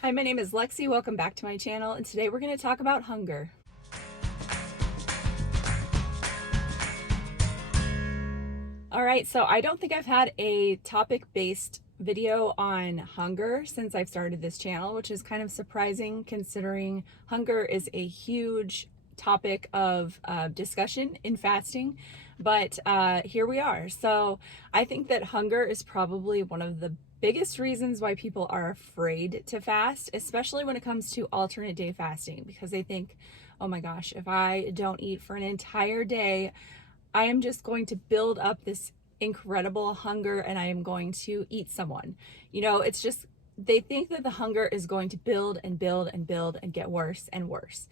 Hi, my name is Lexi. Welcome back to my channel, and today we're going to talk about hunger. All right, so I don't think I've had a topic-based video on hunger since I've started this channel, which is kind of surprising considering hunger is a huge topic of discussion in fasting, but here we are. So I think that hunger is probably one of the biggest reasons why people are afraid to fast, especially when it comes to alternate day fasting, because they think, oh my gosh, if I don't eat for an entire day, I am just going to build up this incredible hunger and I am going to eat someone. It's just, they think that the hunger is going to build and build and build and get worse and worse.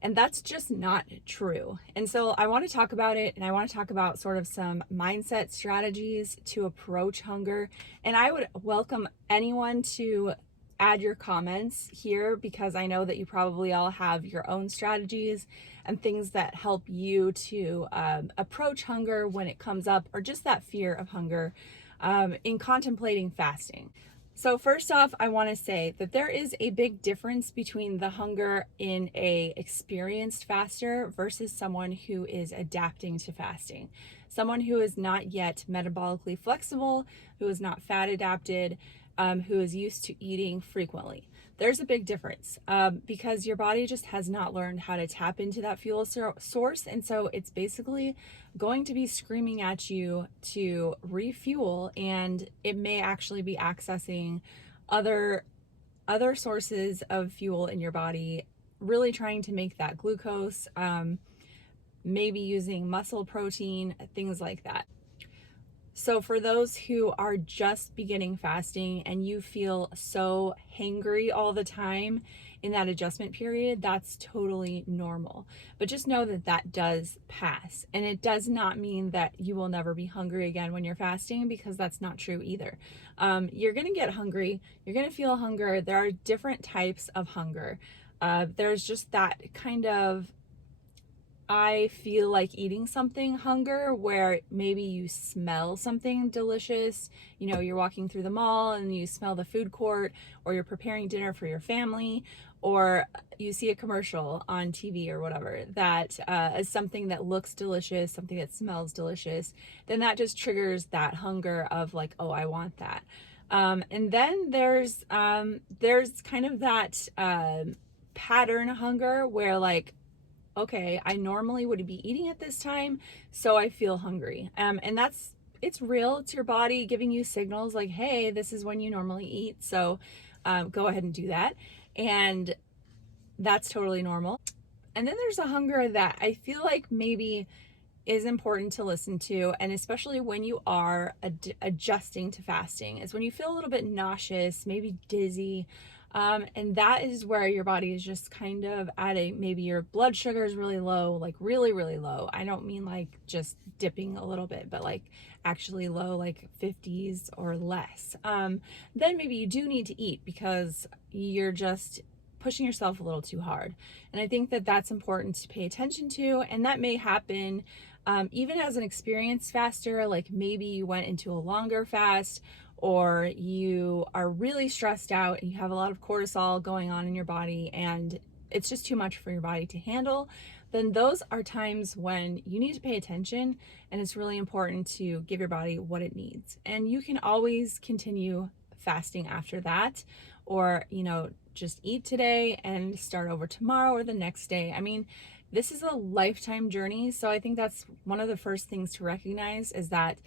And that's just not true. And so I want to talk about it, and I want to talk about sort of some mindset strategies to approach hunger. And I would welcome anyone to add your comments here, because I know that you probably all have your own strategies and things that help you to approach hunger when it comes up, or just that fear of hunger in contemplating fasting. So first off, I want to say that there is a big difference between the hunger in a experienced faster versus someone who is adapting to fasting. Someone who is not yet metabolically flexible, who is not fat adapted, who is used to eating frequently. There's a big difference because your body just has not learned how to tap into that fuel source. And so it's basically going to be screaming at you to refuel, and it may actually be accessing other sources of fuel in your body, really trying to make that glucose, maybe using muscle protein, things like that. So for those who are just beginning fasting and you feel so hangry all the time in that adjustment period, that's totally normal. But just know that that does pass. And it does not mean that you will never be hungry again when you're fasting, because that's not true either. You're going to get hungry. You're going to feel hunger. There are different types of hunger. There's just that kind of I feel like eating something hunger, where maybe you smell something delicious. You're walking through the mall and you smell the food court, or you're preparing dinner for your family, or you see a commercial on TV or whatever that is something that looks delicious, something that smells delicious. Then that just triggers that hunger of like, oh, I want that. And then there's kind of that pattern hunger where, like, okay, I normally would be eating at this time, so I feel hungry. And it's real. It's your body giving you signals like, hey, this is when you normally eat, so go ahead and do that. And that's totally normal. And then there's a hunger that I feel like maybe is important to listen to, and especially when you are adjusting to fasting, is when you feel a little bit nauseous, maybe dizzy. And that is where your body is just kind of at maybe your blood sugar is really low, like really, really low. I don't mean like just dipping a little bit, but like actually low, like 50s or less. Then maybe you do need to eat because you're just pushing yourself a little too hard. And I think that that's important to pay attention to. And that may happen even as an experienced faster, like maybe you went into a longer fast, or you are really stressed out and you have a lot of cortisol going on in your body and it's just too much for your body to handle. Then those are times when you need to pay attention, and it's really important to give your body what it needs. And you can always continue fasting after that, or just eat today and start over tomorrow or the next day. I mean, this is a lifetime journey, so I think that's one of the first things to recognize, is that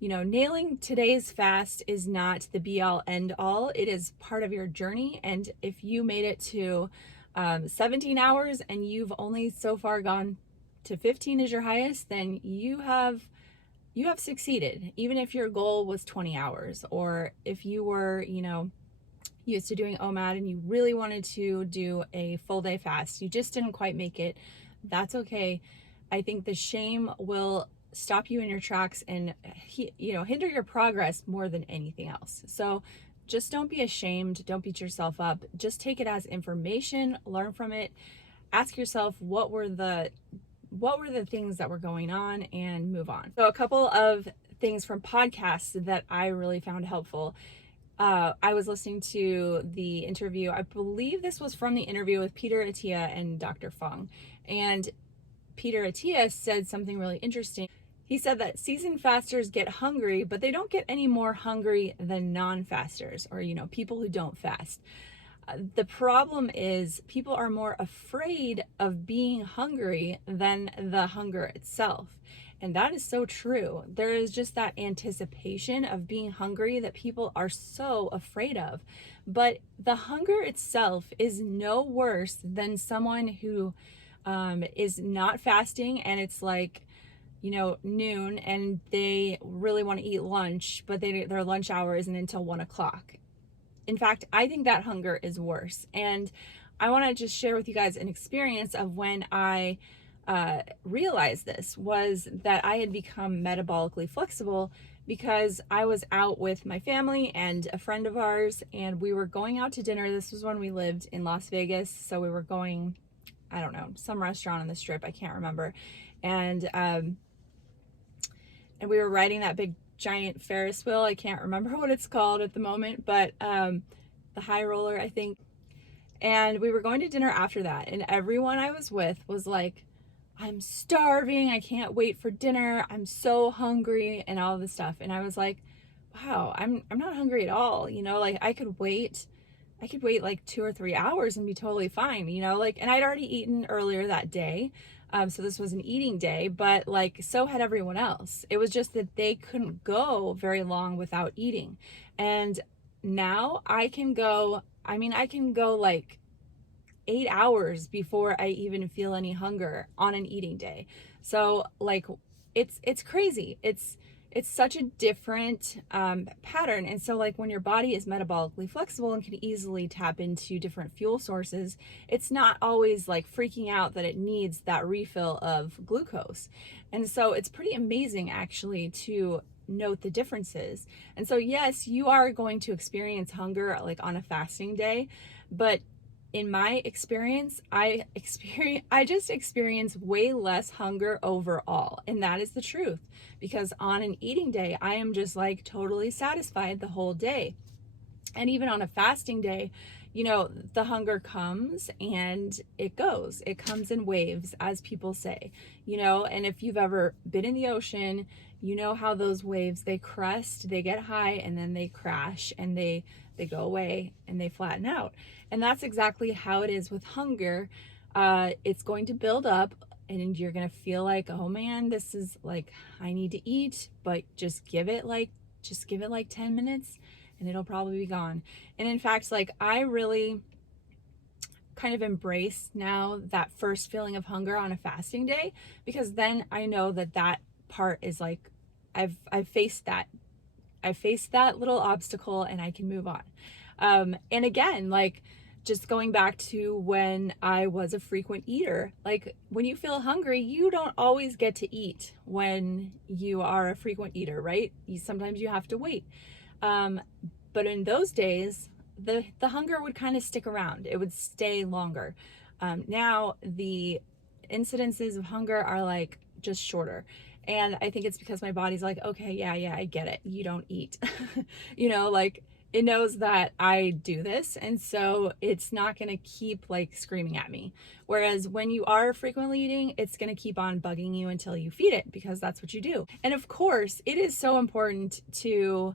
nailing today's fast is not the be all end all. It is part of your journey. And if you made it to 17 hours and you've only so far gone to 15 as your highest, then you have succeeded. Even if your goal was 20 hours, or if you were, used to doing OMAD and you really wanted to do a full day fast, you just didn't quite make it, that's okay. I think the shame will stop you in your tracks and hinder your progress more than anything else. So just don't be ashamed, don't beat yourself up, just take it as information, learn from it, ask yourself what were the things that were going on, and move on. So a couple of things from podcasts that I really found helpful I was listening to the interview. I believe this was from the interview with Peter Attia and Dr. Fung. And Peter Attia said something really interesting. He said that seasoned fasters get hungry, but they don't get any more hungry than non-fasters, or, people who don't fast. The problem is people are more afraid of being hungry than the hunger itself. And that is so true. There is just that anticipation of being hungry that people are so afraid of. But the hunger itself is no worse than someone who is not fasting, and it's like, noon, and they really want to eat lunch, but their lunch hour isn't until 1 o'clock. In fact, I think that hunger is worse. And I want to just share with you guys an experience of when I realized this, was that I had become metabolically flexible because I was out with my family and a friend of ours, and we were going out to dinner. This was when we lived in Las Vegas. So we were going, I don't know, some restaurant on the Strip. I can't remember. And we were riding that big giant Ferris wheel. I can't remember what it's called at the moment, but the high roller, I think. And we were going to dinner after that, and everyone I was with was like, I'm starving, I can't wait for dinner, I'm so hungry, and all this stuff. And I was like, wow, I'm not hungry at all, like I could wait like 2 or 3 hours and be totally fine, and I'd already eaten earlier that day. So this was an eating day, but like, so had everyone else. It was just that they couldn't go very long without eating. And now I can go like 8 hours before I even feel any hunger on an eating day. So like, it's crazy. It's such a different pattern. And so like, when your body is metabolically flexible and can easily tap into different fuel sources, it's not always like freaking out that it needs that refill of glucose. And so it's pretty amazing actually to note the differences. And so yes, you are going to experience hunger like on a fasting day, but in my experience, I just experience way less hunger overall. And that is the truth, because on an eating day, I am just like totally satisfied the whole day. And even on a fasting day, the hunger comes and it goes. It comes in waves, as people say, and if you've ever been in the ocean, you know how those waves, they crest, they get high, and then they crash, and they go away and they flatten out. And that's exactly how it is with hunger. It's going to build up, and you're going to feel like, oh man, this is like, I need to eat, but just give it like 10 minutes and it'll probably be gone. And in fact, like, I really kind of embrace now that first feeling of hunger on a fasting day, because then I know that part is like, I've faced that little obstacle and I can move on. And again, like, just going back to when I was a frequent eater, like, when you feel hungry, you don't always get to eat when you are a frequent eater, right? Sometimes you have to wait. But in those days, the hunger would kind of stick around. It would stay longer. Now the incidences of hunger are like just shorter. And I think it's because my body's like, okay, yeah, I get it. You don't eat, like, it knows that I do this. And so it's not going to keep like screaming at me. Whereas when you are frequently eating, it's going to keep on bugging you until you feed it, because that's what you do. And of course, it is so important to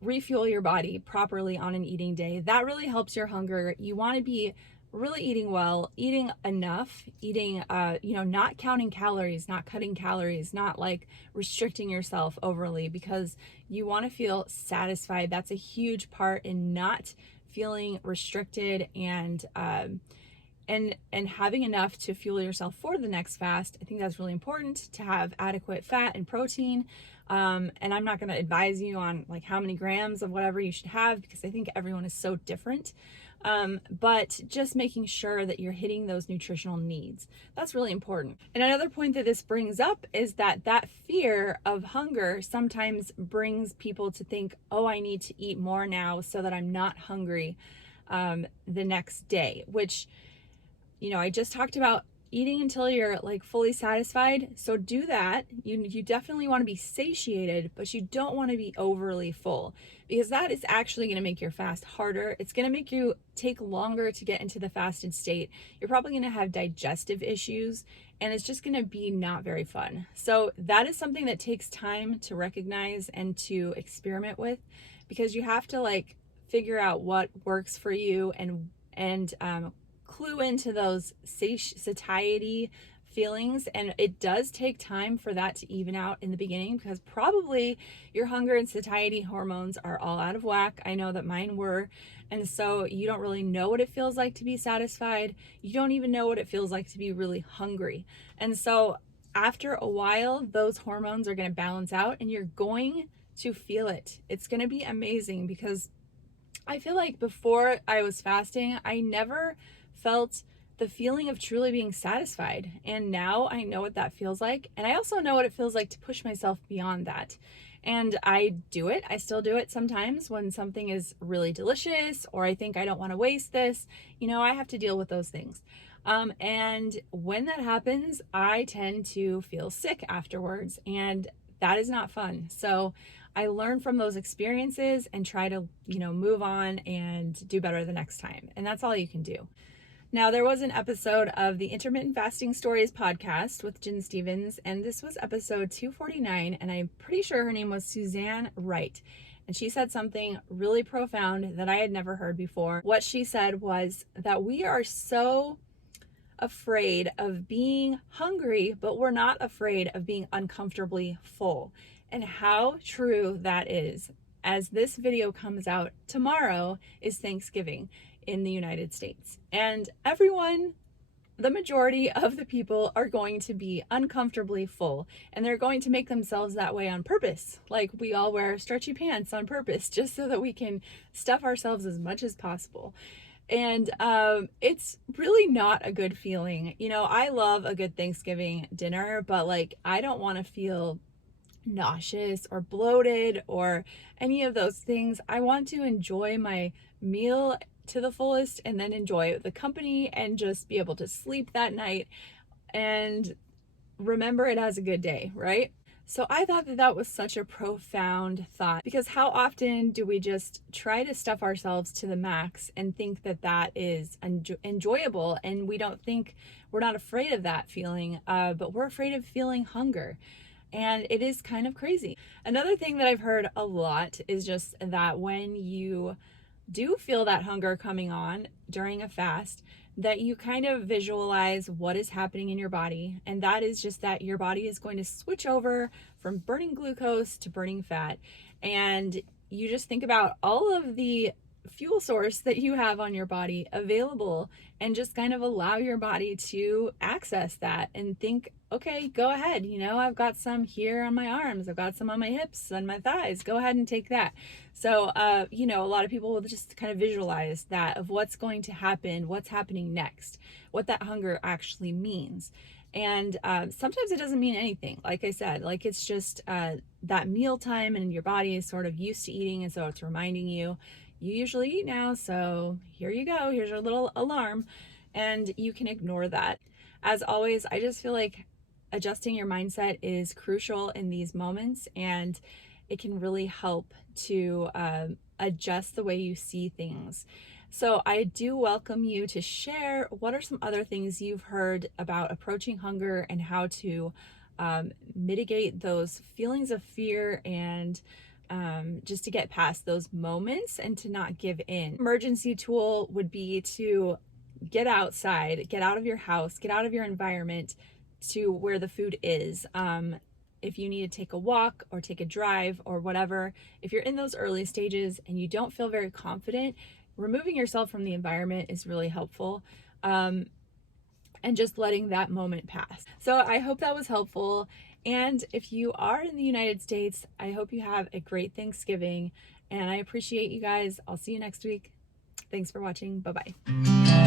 refuel your body properly on an eating day. That really helps your hunger. You want to be really eating well, eating enough, eating, not counting calories, not cutting calories, not like restricting yourself overly, because you want to feel satisfied. That's a huge part in not feeling restricted, and having enough to fuel yourself for the next fast. I think that's really important, to have adequate fat and protein. And I'm not going to advise you on like how many grams of whatever you should have, because I think everyone is so different. But just making sure that you're hitting those nutritional needs. That's really important. And another point that this brings up is that fear of hunger sometimes brings people to think, oh, I need to eat more now so that I'm not hungry the next day, which, I just talked about eating until you're like fully satisfied. So do that. You definitely want to be satiated, but you don't want to be overly full, because that is actually going to make your fast harder. It's going to make you take longer to get into the fasted state. You're probably going to have digestive issues, and it's just going to be not very fun. So that is something that takes time to recognize and to experiment with, because you have to like figure out what works for you and clue into those satiety feelings. And it does take time for that to even out in the beginning, because probably your hunger and satiety hormones are all out of whack. I know that mine were. And so you don't really know what it feels like to be satisfied. You don't even know what it feels like to be really hungry. And so after a while, those hormones are going to balance out and you're going to feel it. It's going to be amazing, because I feel like before I was fasting, I never felt the feeling of truly being satisfied. And now I know what that feels like. And I also know what it feels like to push myself beyond that. And I do it. I still do it sometimes when something is really delicious, or I think I don't want to waste this. You know, I have to deal with those things. And when that happens, I tend to feel sick afterwards, and that is not fun. So I learn from those experiences and try to, move on and do better the next time. And that's all you can do. Now, there was an episode of the Intermittent Fasting Stories podcast with Jen Stevens, and this was episode 249, and I'm pretty sure her name was Suzanne Wright. And she said something really profound that I had never heard before. What she said was that we are so afraid of being hungry, but we're not afraid of being uncomfortably full. And how true that is. As this video comes out tomorrow is Thanksgiving in the United States. And everyone, the majority of the people, are going to be uncomfortably full, and they're going to make themselves that way on purpose. Like we all wear stretchy pants on purpose just so that we can stuff ourselves as much as possible. And it's really not a good feeling. I love a good Thanksgiving dinner, but like I don't want to feel nauseous or bloated or any of those things. I want to enjoy my meal to the fullest, and then enjoy the company and just be able to sleep that night and remember it as a good day, right? So I thought that that was such a profound thought, because how often do we just try to stuff ourselves to the max and think that that is enjoyable, and we're not afraid of that feeling, but we're afraid of feeling hunger. And it is kind of crazy. Another thing that I've heard a lot is just that when you do feel that hunger coming on during a fast, that you kind of visualize what is happening in your body. And that is just that your body is going to switch over from burning glucose to burning fat. And you just think about all of the fuel source that you have on your body available, and just kind of allow your body to access that and think, okay, go ahead. I've got some here on my arms. I've got some on my hips and my thighs. Go ahead and take that. So, a lot of people will just kind of visualize that of what's going to happen, what's happening next, what that hunger actually means. And sometimes it doesn't mean anything. Like I said, like it's just that meal time, and your body is sort of used to eating. And so it's reminding you, you usually eat now. So here you go. Here's your little alarm. And you can ignore that. As always, I just feel like adjusting your mindset is crucial in these moments, and it can really help to adjust the way you see things. So I do welcome you to share what are some other things you've heard about approaching hunger and how to mitigate those feelings of fear, and just to get past those moments and to not give in. Emergency tool would be to get outside, get out of your house, get out of your environment to where the food is. If you need to take a walk or take a drive or whatever, if you're in those early stages and you don't feel very confident, removing yourself from the environment is really helpful. And just letting that moment pass. So I hope that was helpful. And if you are in the United States, I hope you have a great Thanksgiving. And I appreciate you guys. I'll see you next week. Thanks for watching. Bye-bye.